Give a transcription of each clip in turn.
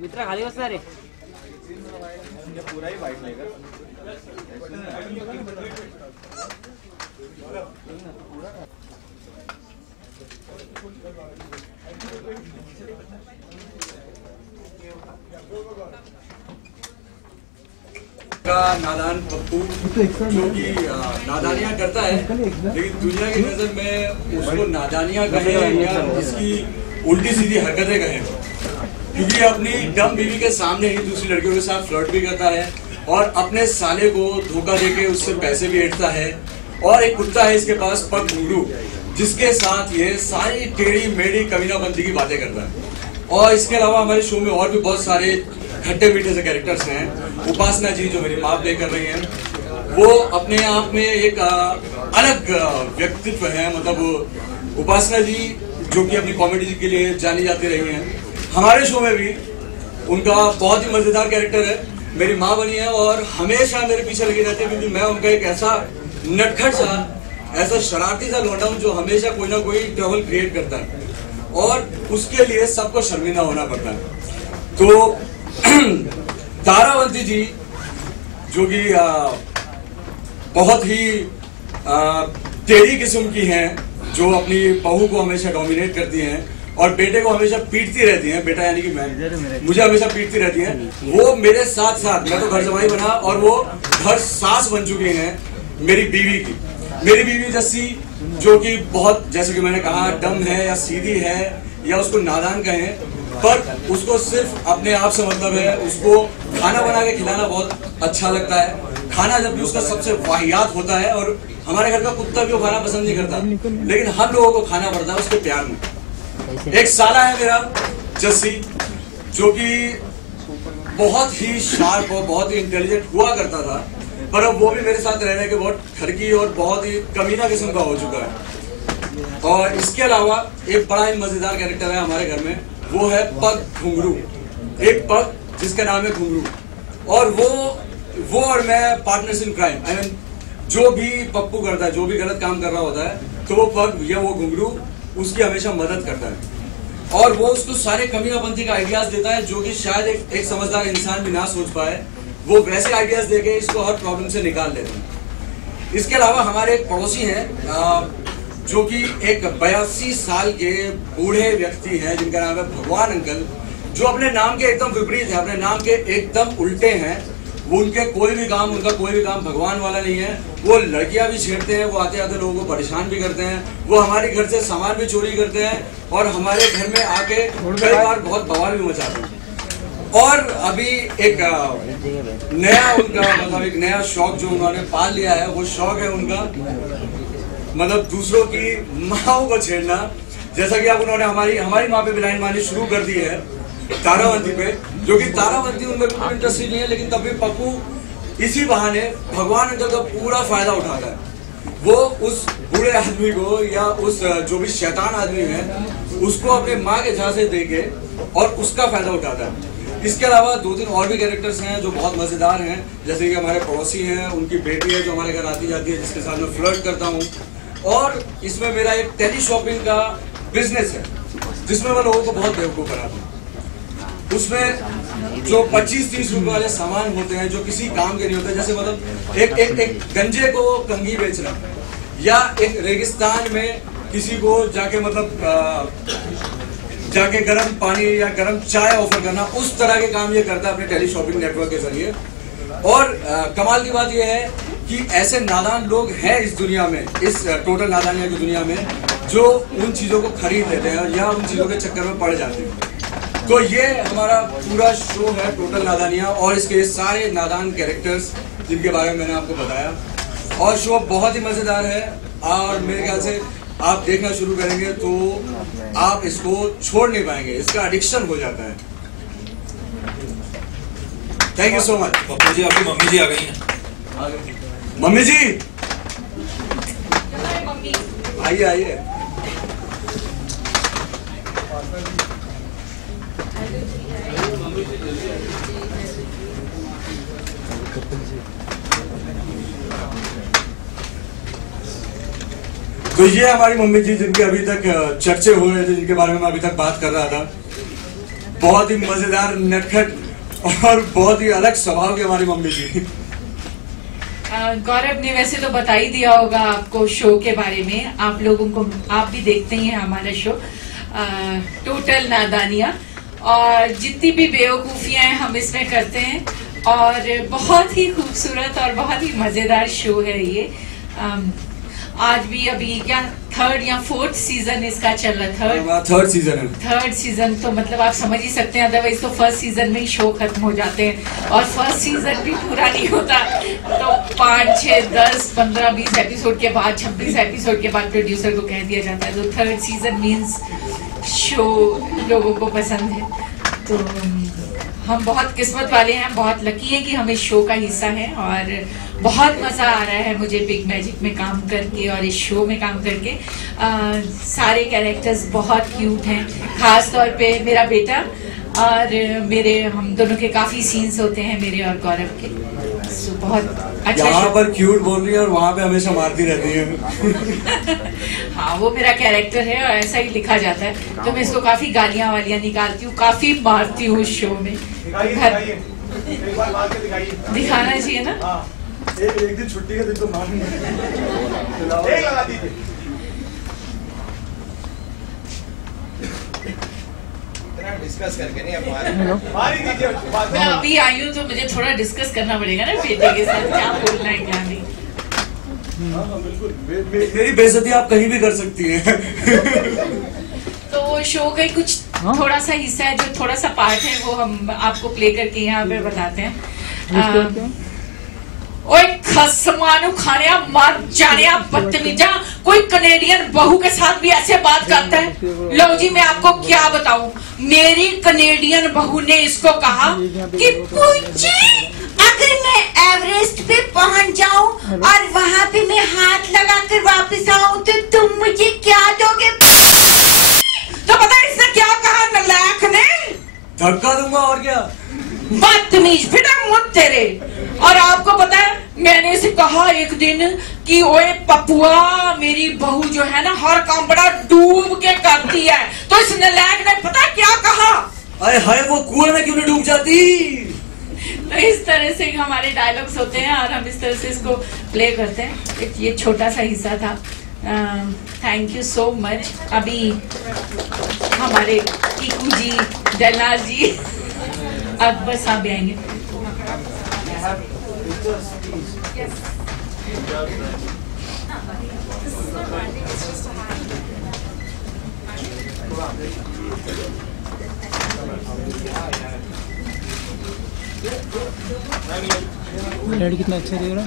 मित्रा खाली बसणार रे पूरा ही वाइट लेगा नादान पप्पू जो कि नादानियां करता है, लेकिन दुनिया की नजर में उसको नादानियां कहें या इसकी उल्टी सीधी हरकतें कहें, क्योंकि अपनी डम बीवी के सामने ही दूसरी लड़कियों के साथ फ्लर्ट भी करता है और अपने साले को धोखा देके उससे पैसे भी ऐंठता है। और एक कुत्ता है इसके पास पग घुंगरू, जिसके साथ ये सारी टेढ़ी मेढ़ी कमीनाबंदी की बातें करता है। और इसके अलावा हमारे शो में और भी बहुत सारे खट्टे मीठे से कैरेक्टर्स हैं। उपासना जी जो मेरी माँ प्ले कर रही हैं, वो अपने आप में एक अलग व्यक्तित्व है। मतलब उपासना जी जो कि अपनी कॉमेडी के लिए जानी जाती रही हैं, हमारे शो में भी उनका बहुत ही मजेदार कैरेक्टर है। मेरी माँ बनी है और हमेशा मेरे पीछे लगी रहती है, क्योंकि मैं उनका एक ऐसा नटखट सा, ऐसा शरारती सा लौंडा हूं जो हमेशा कोई ना कोई ट्रबल क्रिएट करता है और उसके लिए सबको शर्मिंदा होना पड़ता है। तो तारावंती जी जो कि बहुत ही टेढ़ी किस्म की हैं, जो अपनी बहू को हमेशा डोमिनेट करती हैं और बेटे को हमेशा पीटती रहती हैं। बेटा यानी कि मैं, मुझे हमेशा पीटती रहती हैं। वो मेरे साथ साथ, मैं तो घर जमाई बना और वो घर सास बन चुकी हैं मेरी बीवी की। मेरी बीवी जस्सी जो कि बहुत, जैसे कि मैंने कहा, डम है या सीधी है या उसको नादान कहें, पर उसको सिर्फ अपने आप से मतलब है। उसको खाना बना के खिलाना बहुत अच्छा लगता है। खाना जब भी उसका सबसे वाहियात होता है, और हमारे घर का कुत्ता भी वो खाना पसंद नहीं करता, लेकिन हम लोगों को खाना पड़ता है उसके प्यार में। एक साला है मेरा जस्सी, जो कि बहुत ही शार्प और बहुत ही इंटेलिजेंट हुआ करता था, पर अब वो भी मेरे साथ रहने के बहुत ठरकी और बहुत ही कमीना किस्म का हो चुका है। और इसके अलावा एक बड़ा ही मजेदार कैरेक्टर है हमारे घर में, वो है पग घुंगरू। एक पग जिसका नाम है घुंगरू, और वो और मैं partners in crime. I mean जो भी पप्पू करता है, जो भी गलत काम कर रहा होता है, तो वो पग या वो घुंगरू उसकी हमेशा मदद करता है और वो उसको सारे कमीनापंथी का आइडियाज देता है, जो कि शायद एक समझदार इंसान भी ना सोच पाए। वो वैसे आइडियाज देके इसको हर प्रॉब्लम से निकाल लेते हैं। इसके अलावा हमारे एक पड़ोसी हैं जो कि एक 82 साल के बूढ़े व्यक्ति हैं, जिनका नाम है भगवान अंकल, जो अपने नाम के एकदम विपरीत है, अपने नाम के एकदम उल्टे हैं। वो उनका कोई भी काम भगवान वाला नहीं है। वो लड़कियां भी छेड़ते हैं, वो आते आते लोगों को परेशान भी करते हैं, वो हमारे घर से सामान भी चोरी करते हैं और हमारे घर में आके कई बार बहुत बवाल भी मचाते हैं। और अभी एक नया उनका मतलब एक नया शौक जो उन्होंने पाल लिया है, वो शौक है उनका मतलब दूसरों की माँओं को छेड़ना। जैसा कि अब उन्होंने हमारी माँ पे भी लाइन मारनी शुरू कर दी है, तारावंती पे, जो कि तारावंती उनमें बिल्कुल इंटरेस्टेड नहीं है, लेकिन तब भी पप्पू इसी बहाने भगवान अंकल का पूरा फायदा उठाता है। वो उस बूढ़े आदमी को या उस जो भी शैतान आदमी है, उसको अपने माँ के झांसे देके और उसका फायदा उठाता है। इसके अलावा 2-3 और भी कैरेक्टर्स हैं जो बहुत मजेदार हैं, जैसे कि हमारे पड़ोसी हैं, उनकी बेटी है जो हमारे घर आती जाती है, जिसके साथ मैं फ्लर्ट करता हूँ। और इसमें मेरा एक टेली शॉपिंग का बिजनेस है, जिसमें मैं लोगों को बहुत बेवकूफ बनाता हूँ। उसमें जो 25-30 रुपए वाले सामान होते हैं, जो किसी काम के नहीं होते, जैसे मतलब एक गंजे को कंघी बेचना, या एक रेगिस्तान में किसी को जाके मतलब जाके गर्म पानी या गर्म चाय ऑफर करना, उस तरह के काम ये करता है अपने टेली शॉपिंग नेटवर्क के जरिए। और कमाल की बात यह है कि ऐसे नादान लोग हैं इस दुनिया में, इस टोटल नादानिया की दुनिया में, जो उन चीज़ों को खरीद लेते हैं या उन चीज़ों के चक्कर में पड़ जाते हैं। तो ये हमारा पूरा शो है टोटल नादानिया, और इसके सारे नादान कैरेक्टर्स जिनके बारे में मैंने आपको बताया। और शो बहुत ही मज़ेदार है, और मेरे ख्याल से आप देखना शुरू करेंगे तो आप इसको छोड़ नहीं पाएंगे, इसका एडिक्शन हो जाता है। Thank you so much. Pappu ji, आपकी मम्मी जी आ गई हैं। मम्मी जी आइए आइए। तो ये हमारी मम्मी जी जिनके अभी तक चर्चे हो रहे थे, जिनके बारे में मैं अभी तक बात कर रहा था। बहुत ही मजेदार, नटखट और बहुत ही अलग स्वभाव की हमारी मम्मी जी। गौरव ने वैसे तो बता ही दिया होगा आपको शो के बारे में। आप लोगों को, आप भी देखते ही हैं हमारा शो टोटल नादानियाँ, और जितनी भी बेवकूफियां हैं हम इसमें करते हैं, और बहुत ही खूबसूरत और बहुत ही मजेदार शो है ये। आज भी अभी क्या 3rd या 4th सीजन इसका चल रहा है। थर्ड सीजन है। 3rd सीजन तो मतलब आप समझ ही सकते हैं, अदरवाइज तो 1st सीजन में ही शो खत्म हो जाते हैं, और 1st सीजन भी पूरा नहीं होता तो 5, 6, 10, 15, 20 एपिसोड के बाद, 26 एपिसोड के बाद प्रोड्यूसर को कह दिया जाता है। तो 3rd सीजन मीन्स शो लोगों को पसंद है। तो हम बहुत किस्मत वाले हैं, बहुत लकी हैं कि हम इस शो का हिस्सा हैं, और बहुत मजा आ रहा है मुझे बिग मैजिक में काम करके और इस शो में काम करके। सारे कैरेक्टर्स बहुत क्यूट हैं, खास तौर पे मेरा बेटा, और हम दोनों के काफी सीन्स होते हैं, मेरे और गौरव के। सो बहुत अच्छा। यहाँ पर क्यूट बोल रही है और वहाँ पे हमेशा मारती रहती है। हाँ, वो मेरा कैरेक्टर है और ऐसा ही लिखा जाता है, तो मैं इसको काफी गालियां वालियां निकालती हूँ, काफी मारती हूँ इस शो में। दिखाना चाहिए ना। एक दिन छुट्टी के दिन तो मार लगा दीजिए। डिस्कस करके नहीं मैं अभी आई हूँ तो मुझे थोड़ा डिस्कस करना पड़ेगा ना बेटे के साथ, क्या बोलना है क्या नहीं। मेरी बेइज्जती आप कहीं भी कर सकती हैं। तो वो शो का ही कुछ थोड़ा सा हिस्सा है, जो थोड़ा सा पार्ट है वो हम आपको प्ले करके यहाँ पे बताते हैं। ओए खसमानु खाने मर जाने बदतमीजा, कोई कनेडियन बहू के साथ भी ऐसे बात करता है। लो जी, मैं आपको क्या बताऊं, मेरी कनेडियन बहू ने इसको कहा कि पूछे अगर मैं एवरेस्ट पे पहुंच जाऊं और वहां पे मैं हाथ लगा कर वापिस आऊं तो तुम मुझे क्या दोगे? तो पता है इसने क्या कहा नलायक ने? धक्का दूंगा और क्या। बदतमीज फिटा मुझ तेरे। और आपको पता है मैंने इसे कहा एक दिन कि ओए पपुआ, मेरी बहू जो है ना हर काम बड़ा डूब के करती है, तो इस नलायक ने पता क्या कहा? अरे हाय, वो कुएं में क्यों नहीं डूब जाती? तो इस तरह से हमारे डायलॉग्स होते हैं और हम इस तरह से इसको प्ले करते हैं। ये छोटा सा हिस्सा था। Thank you so much. अभी हमारे टीकू जी, दलनाथ जी, अकबर साहब भी आएंगे। रेड कितना अच्छा दे रहा है।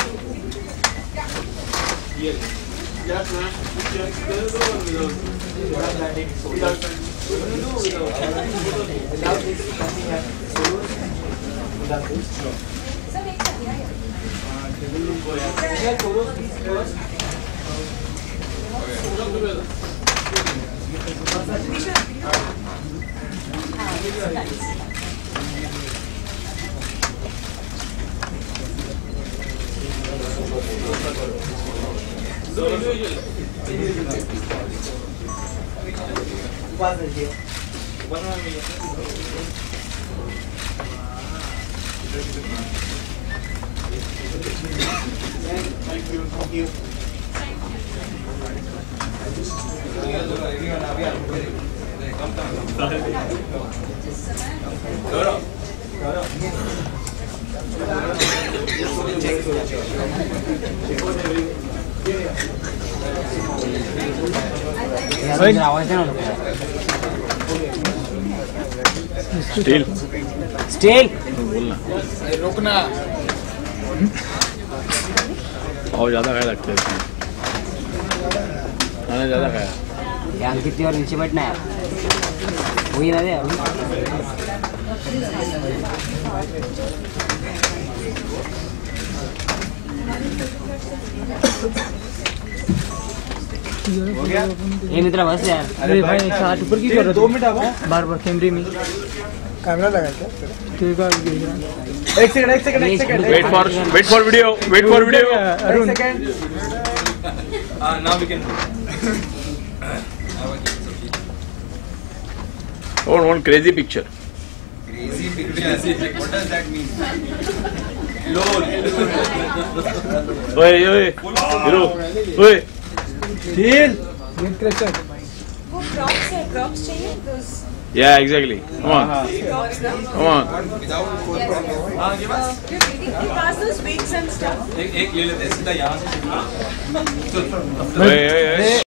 स्टील स्टील रुकना और ज्यादा खाया लगता है खाना ज्यादा खाया ध्यान कितनी और नीचे बैठना है वही ना दे अभी ये मित्रा बस यार। अरे भाई 60 ऊपर की कर रहे 2 मिनट अब बार बार कैमरे में कैमरा लगा क्या? एक second wait for video Arun now we can one crazy picture. crazy picture. What does that mean? Lol. Oi hero oi Get crusher. वो props है, props चाहिए those yeah exactly come on props ना? come on Give us those wigs and stuff. एक ले लेते हैं सीधा यहाँ से oi